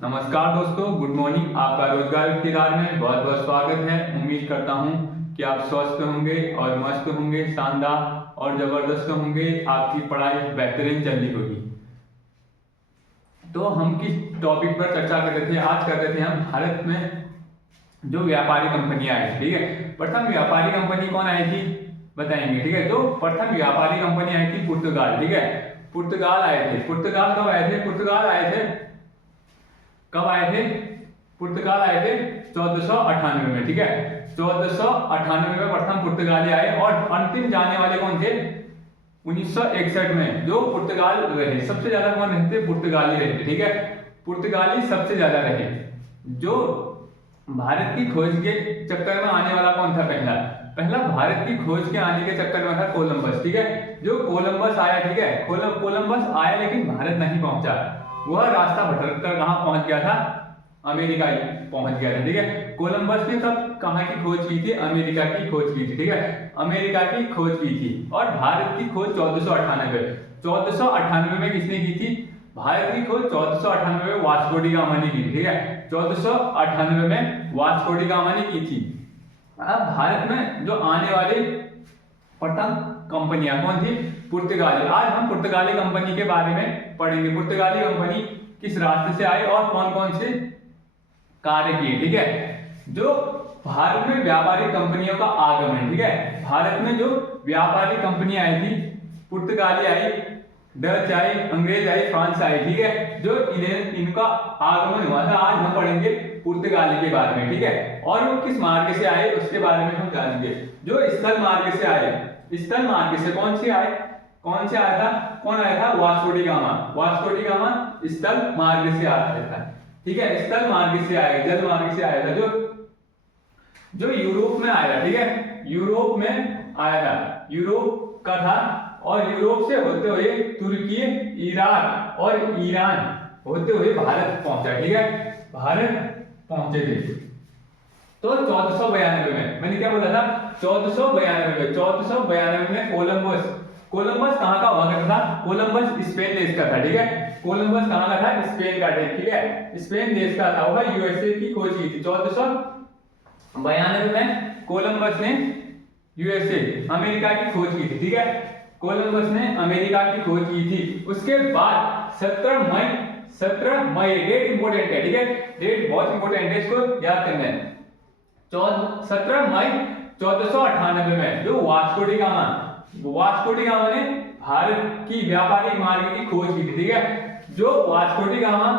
नमस्कार दोस्तों, good morning. आपका रोजगार इख्तियार में बहुत बहुत स्वागत है। उम्मीद करता हूं कि आप स्वस्थ होंगे और मस्त होंगे, शानदार और जबरदस्त होंगे। आपकी पढ़ाई बेहतरीन चल रही होगी। तो हम किस टॉपिक पर चर्चा कर रहे थे? आज कर रहे थे हम भारत में जो व्यापारी कंपनियां आई, ठीक है। प्रथम व्यापारी कंपनी कौन आई थी बताएंगे, ठीक है। तो प्रथम व्यापारी कंपनी आई थी पुर्तगाल, ठीक है। पुर्तगाल आए थे। पुर्तगाल कब आए थे? पुर्तगाल आए थे कब आए थे? पुर्तगाल आए थे 1498 में, ठीक है। 1498 में प्रथम पुर्तगाली आए और अंतिम जाने वाले कौन थे? 1961 में जो पुर्तगाल रहे, सबसे ज्यादा कौन रहे थे? पुर्तगाली रहे थे, ठीक है। पुर्तगाली सबसे ज्यादा रहे। जो भारत की खोज के चक्कर में आने वाला कौन था? पहला भारत की खोज के आने के चक्कर में था कोलंबस, ठीक है। जो कोलंबस आया, ठीक है, कोलंबस आया लेकिन भारत नहीं पहुंचा। वह रास्ता भटक कर कहां पहुंच गया था? अमेरिका पहुंच गया था, ठीक है। कोलंबस ने तब कहां की खोज की थी? अमेरिका की खोज की थी, ठीक है। अमेरिका की खोज की थी। और भारत की खोज 1498 में किसने की थी? भारत की खोज 1498 में वास्को डी गामा ने की थी, ठीक है। 1498 में वास्को डी गामा ने की थी। अब भारत में जो आने वाले प्रथम कंपनियां कौन थी? पुर्तगाली। आज हम पुर्तगाली कंपनी के बारे में पढ़ेंगे। पुर्तगाली कंपनी किस रास्ते से आई और कौन कौन से कार्य किए, ठीक है। जो भारत में व्यापारिक कंपनियों का आगमन, ठीक है। भारत में जो व्यापारिक कंपनियां आई थी, पुर्तगाली आई, डच आई, अंग्रेज आई, फ्रांस आई, ठीक है। जो इनका आगमन हुआ था, आज हम पढ़ेंगे पुर्तगाली के बारे में, ठीक है। और वो किस मार्ग से आए उसके बारे में हम जानेंगे। जो स्थल मार्ग से आए, स्थल मार्ग से कौन से आए? कौन से आया था? कौन आया था? Vasco D gamma. Vasco D gamma स्थल मार्ग से आया था, ठीक है। स्थल मार्ग से आया, जल मार्ग से आया था। जो यूरोप में आया, ठीक है। यूरोप में आया था, यूरोप का था। और यूरोप से होते हुए तुर्की, इराक और ईरान होते हुए भारत पहुंचा, ठीक है। भारत पहुंचे थे। तो 1492 में, मैंने क्या बोला था? 1492 में कोलंबस कहां का हुआ करता था? कोलंबस स्पेन देश का था, ठीक है। कोलंबस कहां का था? स्पेन का, ठीक है। स्पेन देश का था। वह यूएसए की खोज की थी। 1492 में कोलंबस ने यूएसए, अमेरिका की खोज की थी, ठीक है। कोलंबस ने अमेरिका की खोज की थी। उसके बाद 17 मई, डेट इंपॉर्टेंट है, ठीक है। डेट बहुत इंपॉर्टेंट है, इसको याद करना है। 17 मई 1498 में जो वास्को डी गामा ने भारत की व्यापारिक मार्ग की खोज की थी, ठीक है। जो वास्को डी गामा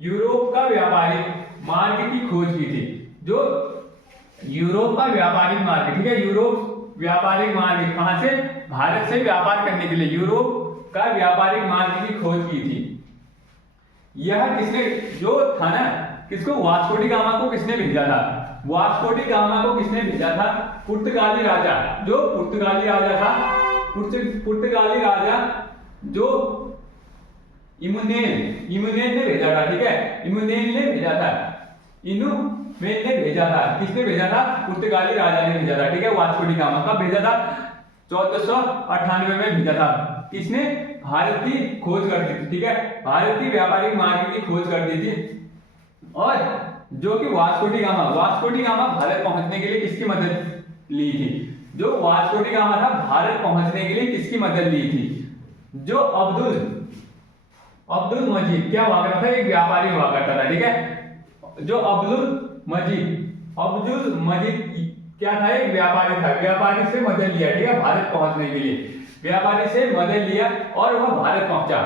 यूरोप का व्यापारिक मार्ग की खोज की थी। जो यूरोप का व्यापारिक मार्ग, ठीक है। यूरोप व्यापारिक मार्ग कहां से? भारत से व्यापार करने के लिए यूरोप का व्यापारिक मार्ग की खोज की थी। यह किसने, जो था ना, किसको? वास्को डी गामा को किसने भेजा था? वास्को डी गामा को किसने भेजा था? पुर्तगाली राजा। जो पुर्तगाली राजा था, पुर्तगाली राजा जो इमुनेल ने भेजा था, ठीक है। इमुनेल ने भेजा था, इनुमेल ने भेजा था। किसने भेजा था? पुर्तगाली राजा ने भेजा था, ठीक है। वास्को डी गामा कब भेजा था? 1498 में भेजा था। किसने? भारत की खोज कर दी थी, ठीक है। भारत की व्यापारिक मार्ग की खोज कर दी थी। और जो कि वास्को डी गामा भारत पहुंचने के लिए किसकी मदद ली थी? जो वास्को डी गामा था, भारत पहुंचने के लिए किसकी मदद ली थी? जो अब्दुल मजीद क्या हुआ करता था? एक व्यापारी हुआ करता था, ठीक है। जो अब्दुल मजीद क्या था? एक व्यापारी था। व्यापारी से मदद लिया, ठीक है, भारत पहुंचने के लिए। व्यापारी से मदद लिया और वह भारत पहुंचा।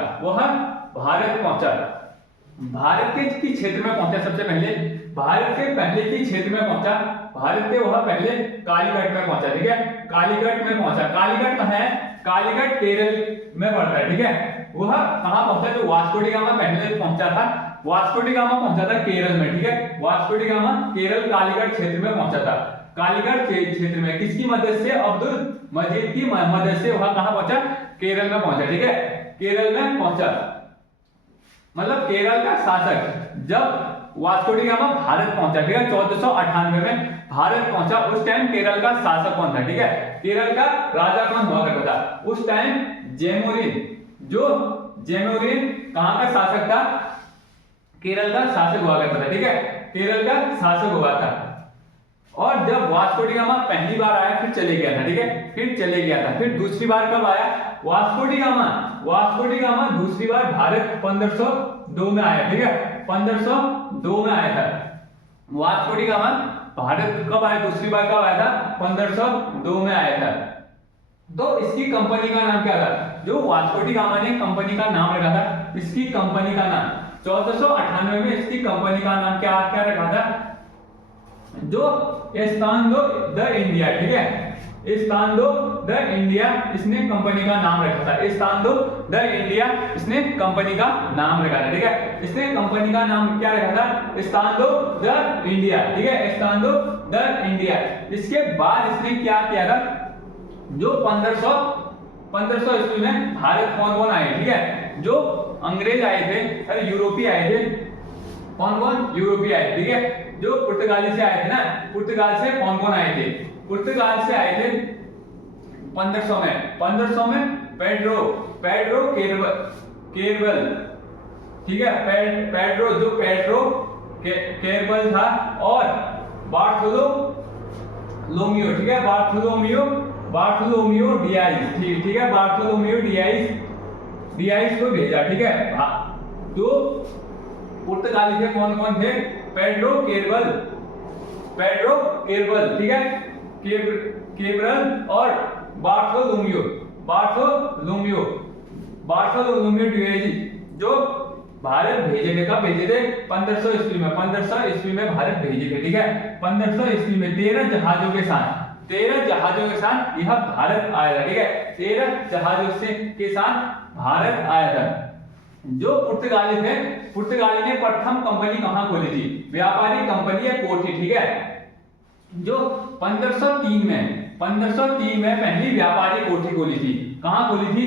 भारत के क्षेत्र में पहुंचा। सबसे पहले भारत के पहले के क्षेत्र में पहुंचा। भारत के वह पहले कालीकट में पहुंचा, ठीक है। कालीकट में पहुंचा। कालीकट कहां है? कालीकट केरल में पड़ता है, ठीक है। वह कहां पहुंचा? जो वास्को डी गामा पहले पहुंचा था, वास्को डी गामा पहुंचा था केरल में, ठीक है। Vasco D gamma Kerala Calicut क्षेत्र में पहुंचा था। कालीकट क्षेत्र में किसकी मदद से? अब्दुल मजीद की मदद से वह कहां पहुंचा? केरल में पहुंचा, ठीक है। केरल में पहुंचा, मतलब केरल का शासक जब वास्को डी गामा भारत पहुंचा, ठीक है, 1498 में भारत पहुंचा। उस टाइम केरल का शासक कौन था? ठीक है, केरल का राजा कौन हुआ करता था उस टाइम? जेमोरिन। जो जेमोरिन कहां का शासक था? केरल का शासक हुआ करता था, ठीक है, केरल का शासक हुआ था। और जब वास्को डी गामा पहली बार आया फिर चले गया था, ठीक है, फिर चले गया था। फिर दूसरी बार कब आया Vasco D gamma? Vasco D gamma दूसरी बार भारत 1502 में आया, ठीक है, 1502 में आया था वास्को डी गामा। भारत कब आया, दूसरी बार कब आया था? 1502 में आया था। तो इसकी कंपनी का नाम क्या था? जो वास्को डी गामा ने कंपनी का नाम रखा था, इसकी कंपनी का नाम 1498 में इसकी कंपनी का नाम क्या क्या रखा था? जो एस्तांदो द इंडिया, ठीक है, एस्तांदो द इंडिया इसने कंपनी का नाम रखा था। एस्तांदो द इंडिया इसने कंपनी का नाम रखा था, ठीक है, इसने कंपनी का नाम क्या रखा था? एस्तांदो द इंडिया, ठीक है, एस्तांदो द इंडिया। इसके बाद इसने क्या किया था? जो 1500 ईस्वी में भारत कौन कौन आए, ठीक है, जो अंग्रेज आए थे, अरे यूरोपीय आए थे, कौन कौन? यूरोपीय आए, ठीक है, जो पुर्तगाली से आए थे ना, पुर्तगाल से कौन कौन आए थे? पुर्तगाल से आए थे 1500 में पेड्रो केरबल, ठीक है, पेड्रो केरबल था, और बार्थोलोमियो, ठीक है, बार्थोलोमियो डियाज, ठीक है, बार्थोलोमियो डियाज को भेजा, ठीक है। तो पुर्तगाली थे कौन कौन थे? पेड्रो केरबल, ठीक है, केरबल और बार्थोलोमियो डियाज, जो भारत भेजे थे। कब भेजे थे? 1500 ईस्वी में, 1500 ईस्वी में भारत भेजे थे, ठीक है, 1500 ईस्वी में 13 जहाजों के साथ यह भारत आया था, ठीक है, 13 जहाजों के साथ भारत आया था। जो पुर्तगाली थे, पुर्तगाली ने प्रथम कंपनी कहां खोली थी? व्यापारिक कंपनी है कोठी, ठीक है, जो 1503 में पहली व्यापारिक कोठी खोली थी। कहां खोली थी?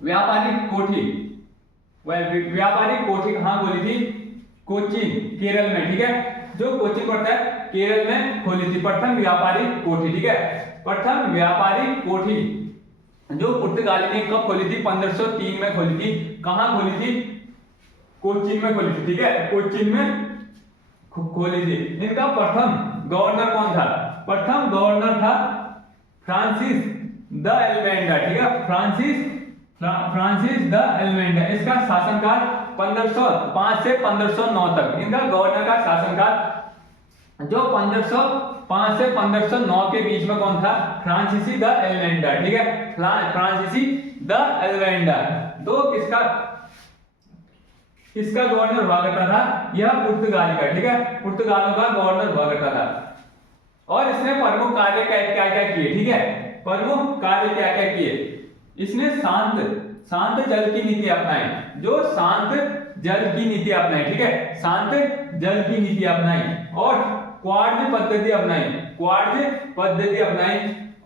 व्यापारिक कोठी कहां खोली थी? कोचीन, केरल में, ठीक है, जो कोचीन पड़ता है केरल में खोली थी प्रथम व्यापारिक कोठी, ठीक है, प्रथम व्यापारिक कोठी जो पुर्तगाली ने कब खोली थी? 1503 में खोली थी। कहां खोली थी? कोचीन में खोली थी, ठीक है, कोचीन में खोली थी। इनका प्रथम गवर्नर कौन था? प्रथम गवर्नर था फ्रांसिस द एल्मेंडा, ठीक है, फ्रांसिस द एल्मेंडा। इसका शासनकाल 1505 से 1509 तक, इनका गवर्नर का शासनकाल जो 1505 से 1509 के बीच में कौन था? फ्रांसीसी द एल्मेंडा, ठीक है, फ्रांसीसी द एल्मेंडा। तो किसका गवर्नर हुआ करता था? यह पुर्तगाली का, ठीक है, पुर्तगालों का गवर्नर हुआ करता था। और इसने प्रमुख कार्य क्या क्या किए, ठीक है, प्रमुख कार्य क्या क्या किए? इसने शांत जल की नीति अपनाई, जो शांत जल की नीति अपनाई, ठीक है, शांत जल की नीति अपनाई, और क्वार्ज पद्धति अपनाई,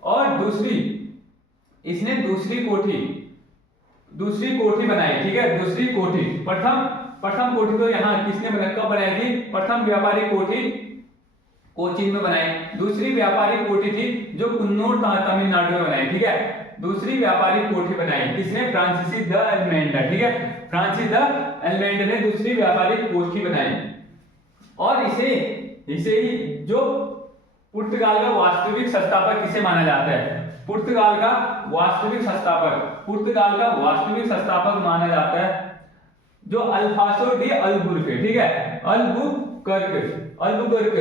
और इसने दूसरी कोठी बनाई, ठीक है, दूसरी कोठी। प्रथम कोठी तो यहाँ किसने बनाई, कब बनाई थी? प्रथम व्यापारिक कोठी कोचीन में बनाई। दूसरी व्यापारिक कोठी थी जो कुन्नूर तमिलनाडु में बनाई, ठीक है, दूसरी व्यापारिक कोठी बनाई किसने? फ्रांसीसी द एल्मेंडा, ठीक है, फ्रांसीसी द एल्मेंडा ने दूसरी व्यापारिक कोठी बनाई। और इसे ही जो पुर्तगाल का वास्तविक संस्थापक किसे माना जाता है? पुर्तगाल का वास्तविक संस्थापक माना जाता है जो अल्फांसो डी अल्बुकर्क, ठीक है, अल्बुकर्क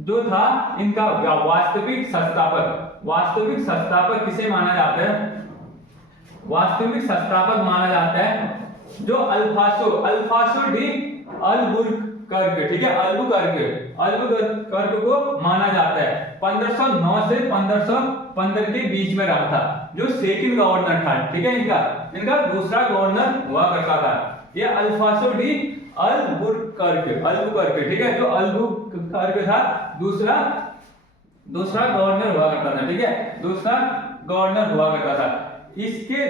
जो था इनका वास्तविक संस्थापक किसे माना जाता है? वास्तविक संस्थापक माना जाता है जो अल्फांसो डी अल्बुकर्क, ठीक है, अल्बुकर्क को माना जाता है। 1509 से 1515 के बीच में रहा था, जो सेकंड गवर्नर था, ठीक है, इनका दूसरा गवर्नर हुआ करता था। ये अल्फांसो डी अल्बुकर्क, ठीक है, जो अल्बुकर्क था दूसरा गवर्नर हुआ करता था, ठीक है, दूसरा गवर्नर हुआ करता था। इसके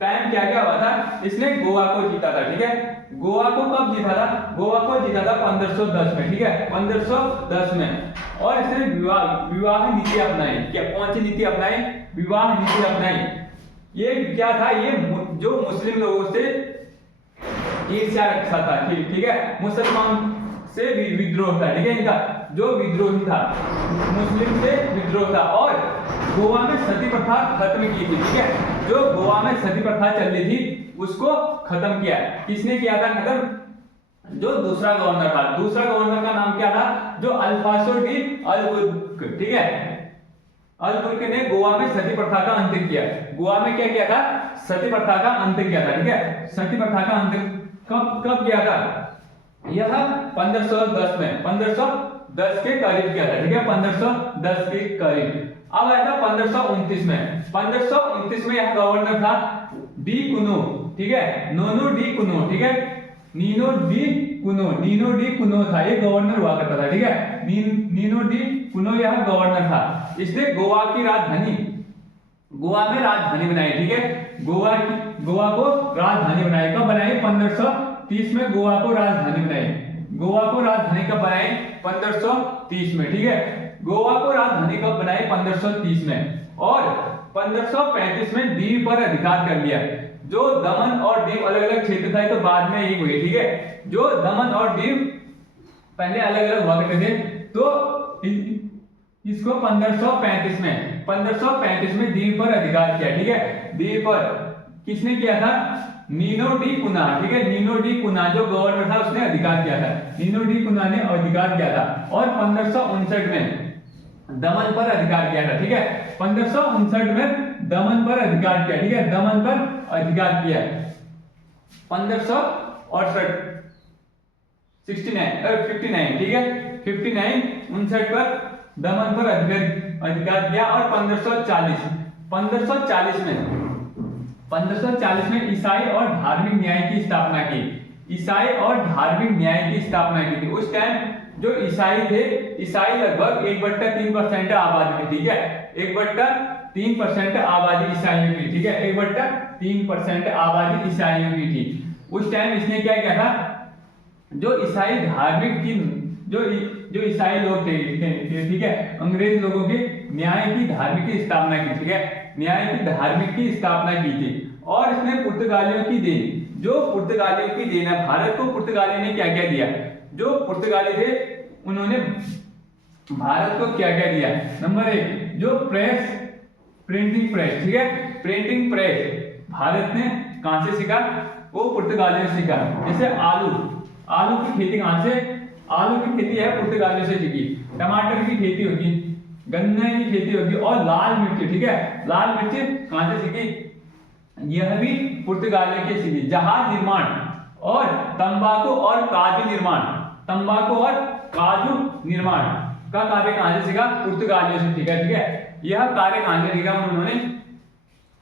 टाइम क्या क्या हुआ था? इसने गोवा को जीता था, ठीक है, गोवा को कब जीता था? गोवा को जीता था 1510 में, ठीक है, 1510 में। और इसने विवाह नीति अपनाई। क्या कौन सी नीति अपनाई? विवाह नीति अपनाई। ये क्या था? ये जो मुस्लिम लोगों से ईर्ष्या रखता था, ठीक है, मुसलमान से विद्रोह था, ठीक है, इनका जो विद्रोही था, मुस्लिम से विद्रोह था, और गोवा में सती प्रथा खत्म की थी, ठीक है, जो गोवा में सती प्रथा चल रही थी उसको खत्म किया। किसने किया था खत्म? जो दूसरा गवर्नर था। दूसरा गवर्नर का नाम क्या था? जो अल्फांसो डी अल्बुर्क, ठीक है, अल्बुर्क ने गोवा में सती प्रथा का अंत किया। गोवा में क्या किया था? सती प्रथा का अंत किया था, ठीक है। सती प्रथा का अंत कब किया था? यह 1510 में, 1510 के करीब किया था, ठीक है, 1510 के करीब। अब आया था 1529 में। 1529 में यह गवर्नर था डी कुनो, ठीक है, नोनो डी कुनो, ठीक है, नीनो डी कुनो था, ये गवर्नर हुआ करता था, ठीक है, नीनो डी कुनो यह गवर्नर था। इसने गोवा की राजधानी, गोवा में राजधानी बनाई, ठीक है, गोवा को राजधानी बनाई। कब बनाई? 1530 में गोवा को राजधानी बनाई। गोवा को राजधानी कब बनाई? 1530 में, ठीक है, गोवा को राजधानी कब बनाई? 1530 में। और 1535 में दीव पर अधिकार कर लिया। जो दमन और दीव अलग अलग क्षेत्र था, तो बाद में ये हुए, ठीक है, जो दमन और दीव पहले अलग अलग हुआ करते थे, तो इसको 1535 में दीव पर अधिकार किया, ठीक है। दीव पर किसने किया था? नीनो डी कुना, ठीक है, नीनो डी कुना जो गवर्नर था उसने अधिकार किया था, नीनो डी कुना ने अधिकार किया था। और 1559 में दमन पर अधिकार किया था, ठीक है, 1559 में दमन पर अधिकार किया, ठीक है, दमन पर अधिकार किया। 1568 59, ठीक है, 59 पर दमन पर अधिकार किया। और 1540 में ईसाई और धार्मिक न्याय की स्थापना की। ईसाई और धार्मिक न्याय की स्थापना की थी। उस टाइम जो ईसाई थे, ईसाई लगभग 1/3% आबादी थी, ठीक है, 1/3% आबादी ईसाइयों की, ठीक है, 1/3% आबादी ईसाइयों की थी। उस टाइम इसने क्या किया था? जो ईसाई धार्मिक की, जो ईसाई लोग थे, ठीक है, अंग्रेज लोगों के न्याय की धार्मिक की स्थापना की, ठीक है, न्याय की धार्मिक की स्थापना की थी। और इसने पुर्तगालियों की देन, जो पुर्तगालियों की देन है, भारत को पुर्तगाली ने क्या क्या दिया? जो पुर्तगाली थे उन्होंने भारत को क्या क्या दिया? नंबर 1, जो प्रिंटिंग प्रेस, ठीक है, प्रिंटिंग प्रेस भारत ने कहां से सीखा? वो पुर्तगालियों से सीखा। जैसे आलू की खेती कहां से? आलू की खेती है पुर्तगालियों से सीखी। टमाटर की खेती होगी, गन्ने की खेती होगी, और लाल मिर्च, ठीक है, लाल मिर्च कहां से सीखी? यह भी पुर्तगालियों के सीखी। जहाज निर्माण और तंबाकू और काजू निर्माण का कार्य कहां से सीखा? पुर्तगालियों से सीखा, ठीक है। यह कार्य कहां से सीखा उन्होंने?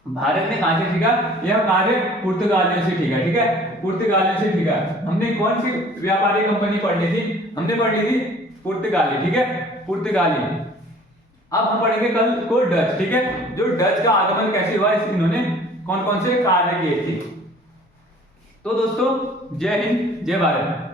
भारत ने कहां से सीखा? यह कार्य पुर्तगालियों से सीखा, ठीक है, पुर्तगालियों से सीखा। हमने कौन सी व्यापारिक कंपनी पढ़ ली थी? हमने पढ़ ली थी पुर्तगाली, ठीक है, पुर्तगाली। अब हम पढ़ेंगे कल को डच, ठीक है, जो डच का आगमन कैसे हुआ, इन्होंने कौन कौन से कार्य किए थे। तो दोस्तों, जय हिंद, जय भारत।